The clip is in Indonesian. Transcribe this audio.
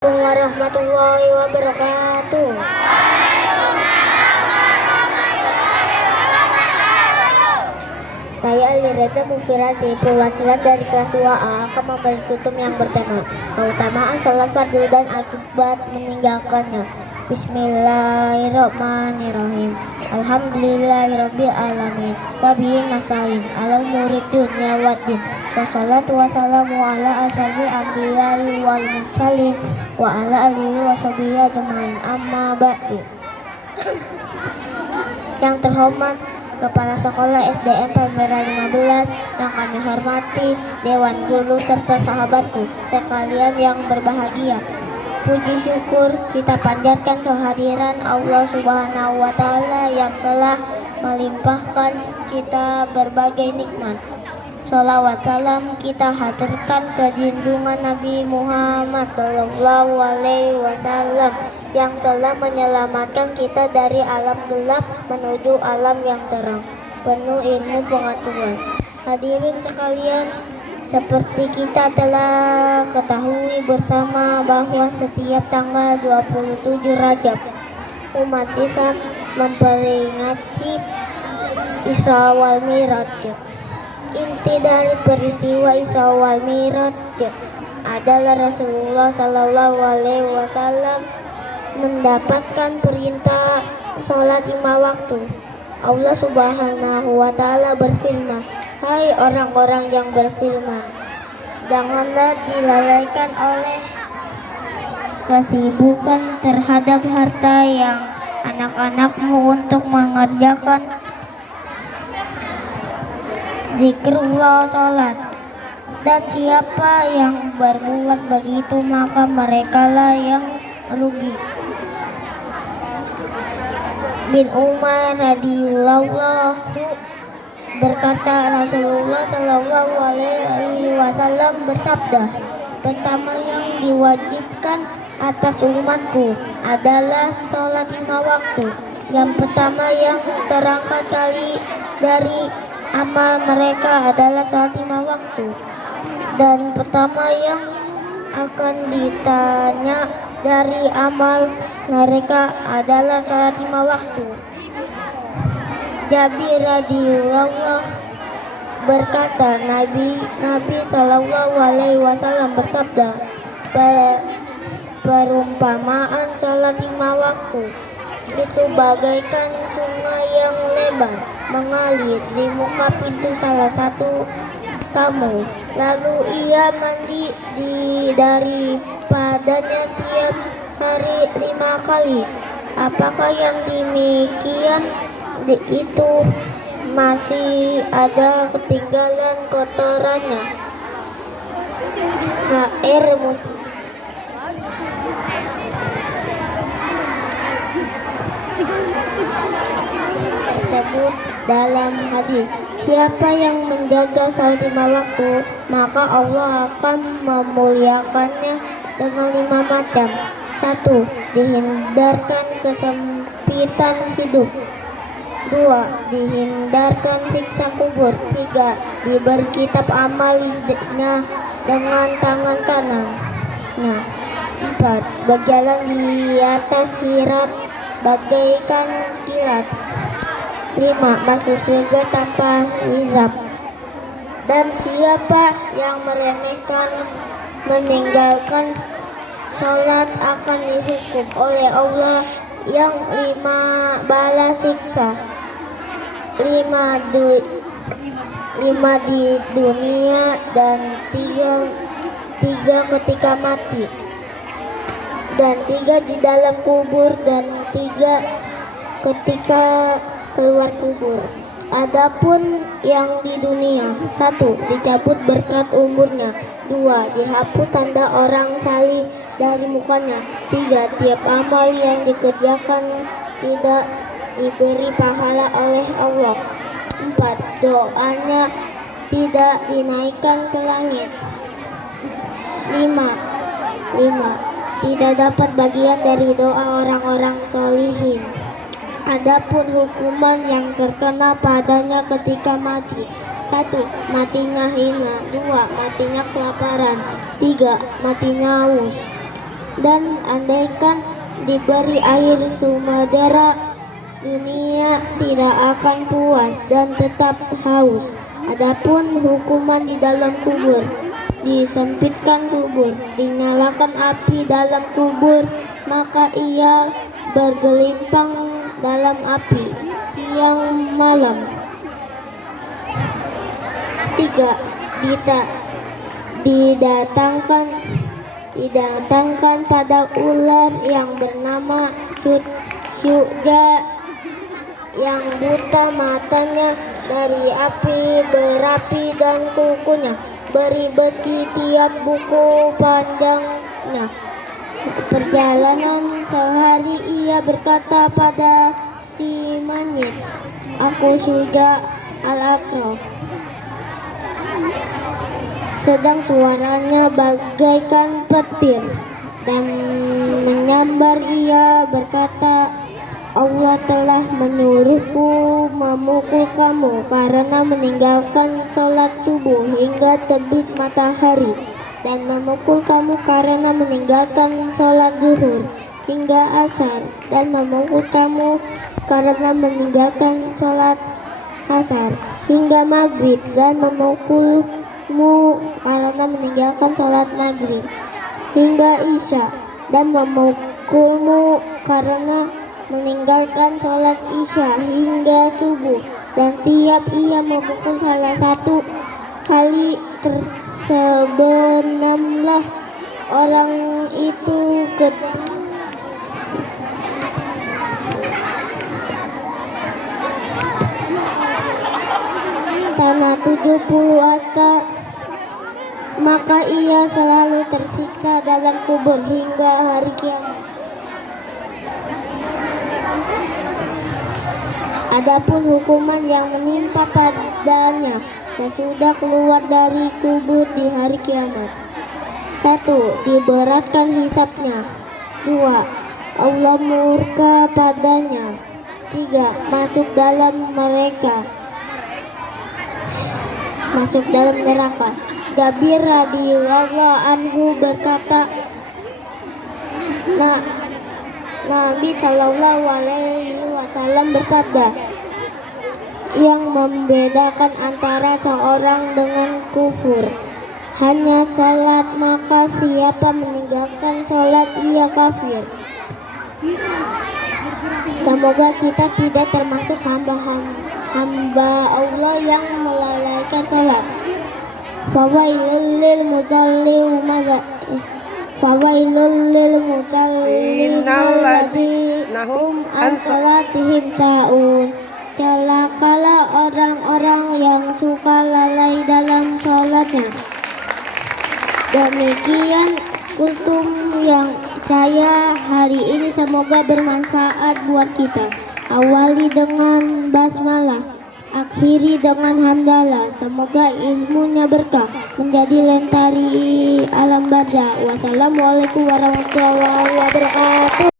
Assalamualaikum warahmatullahi wabarakatuh. Saya Ali Reza Mufirati, perwakilan dari kelas 2A, akan memberi tutum yang bertema keutamaan sholat fardu dan akibat meninggalkannya. Bismillahirrahmanirrahim. Alhamdulillahirabbil alamin. Wa bihi nasta'in alal murid dunya waddin. Wassalatu wassalamu ala asyrofil anbiya'i wal mursalin wa ala alihi washabihi ajmain. Amma ba'du. Yang terhormat Kepala Sekolah SDN Palmera 15 yang kami hormati, Dewan Guru serta sahabatku sekalian yang berbahagia. Puji syukur kita panjatkan kehadiran Allah Subhanahu wa Ta'ala yang telah melimpahkan kita berbagai nikmat. Sholawat salam kita haturkan ke junjungan Nabi Muhammad Sallallahu Alaihi Wasallam yang telah menyelamatkan kita dari alam gelap menuju alam yang terang, penuh ilmu pengetahuan. Hadirin sekalian, seperti kita telah ketahui bersama bahwa setiap tanggal 27 Rajab umat Islam memperingati Isra wal Mi'raj. Inti dari peristiwa Isra wal Mi'raj adalah Rasulullah Sallallahu Alaihi Wasallam mendapatkan perintah sholat 5 waktu. Allah Subhanahu wa Ta'ala berfirman, "Hai orang-orang yang beriman, janganlah dilalaikan oleh kesibukan terhadap harta yang anak-anakmu untuk mengerjakan zikrullah sholat, dan siapa yang berbuat begitu maka merekalah yang rugi." Bin Umar radhiyallahu berkata, Rasulullah Shallallahu Alaihi Wasallam bersabda, pertama yang diwajibkan atas umatku adalah sholat 5 waktu. Yang pertama yang terangkat kali dari amal mereka adalah sholat 5 waktu, dan pertama yang akan ditanya dari amal mereka adalah sholat 5 waktu. Jabir radhiyallahu berkata, Nabi Sallallahu Alaihi Wasallam bersabda, perumpamaan sholat 5 waktu itu bagaikan sungai yang lebar mengalir di muka pintu salah satu kamu, lalu ia mandi daripadanya tiap hari 5 kali. Apakah yang demikian itu masih ada ketinggalan kotorannya? HR tersebut dalam hadis, siapa yang menjaga sholat 5 waktu maka Allah akan memuliakannya dengan 5 macam. 1. Dihindarkan kesempitan hidup. 2. Dihindarkan siksa kubur. 3. Diberi kitab amalnya dengan tangan kanan. 4. Berjalan di atas sirat bagaikan kilat. 5. Masuk surga tanpa hisab. Dan siapa yang meninggalkan sholat akan dihukum oleh Allah yang 5 balas siksa. 5 di dunia dan 3 ketika mati, dan 3 di dalam kubur, dan 3 ketika keluar kubur. Adapun yang di dunia, 1. Dicabut berkat umurnya. 2. Dihapus tanda orang salih dari mukanya. 3. Tiap amal yang dikerjakan tidak diberi pahala oleh Allah. 4. Doanya tidak dinaikkan ke langit. 5. Tidak dapat bagian dari doa orang-orang solihin. Adapun hukuman yang terkena padanya ketika mati, 1. Matinya hina. 2. Matinya kelaparan. 3. Matinya haus. Dan andaikan diberi air sumedera, dunia tidak akan puas dan tetap haus. Adapun hukuman di dalam kubur, disempitkan kubur, dinyalakan api dalam kubur, maka ia bergelimpang dalam api siang malam. 3. Didatangkan pada ular yang bernama Syuja yang buta matanya dari api berapi dan kukunya beri besi tiap buku panjangnya. Perjalanan sehari ia berkata pada si monyet, "Aku Syuja al-Akraf." Sedang suaranya bagaikan petir dan menyambar. Ia berkata, "Allah telah menyuruhku memukul kamu karena meninggalkan sholat subuh hingga terbit matahari, dan memukul kamu karena meninggalkan sholat zuhur hingga asar, dan memukul kamu karena meninggalkan sholat asar hingga maghrib, dan memukulmu karena meninggalkan sholat maghrib hingga isya, dan memukulmu karena meninggalkan sholat isya hingga subuh, dan tiap ia memukul salah satu kali tersebenamlah orang itu ke tanah 70 hasta, maka ia selalu tersiksa dalam kubur hingga hari kiamat. Adapun hukuman yang menimpa padanya sesudah keluar dari kubur di hari kiamat: 1. Diberatkan hisabnya. 2. Allah murka padanya. 3. Masuk dalam neraka. Jabir radhiyallahu anhu berkata, Nabi Shallallahu Alaihi Wasallam bersabda, yang membedakan antara seorang dengan kufur hanya salat, maka siapa meninggalkan salat ia kafir. Semoga kita tidak termasuk hamba Allah yang melalaikan salat. Fawailul lil musallin alladzina hum an salatihim sahun. Celakalah orang-orang yang suka lalai dalam sholatnya. Demikian kultum yang saya hari ini, semoga bermanfaat buat kita. Awali dengan basmalah, akhiri dengan hamdalah. Semoga ilmunya berkah, menjadi lentari alam barza. Wassalamualaikum warahmatullahi wabarakatuh.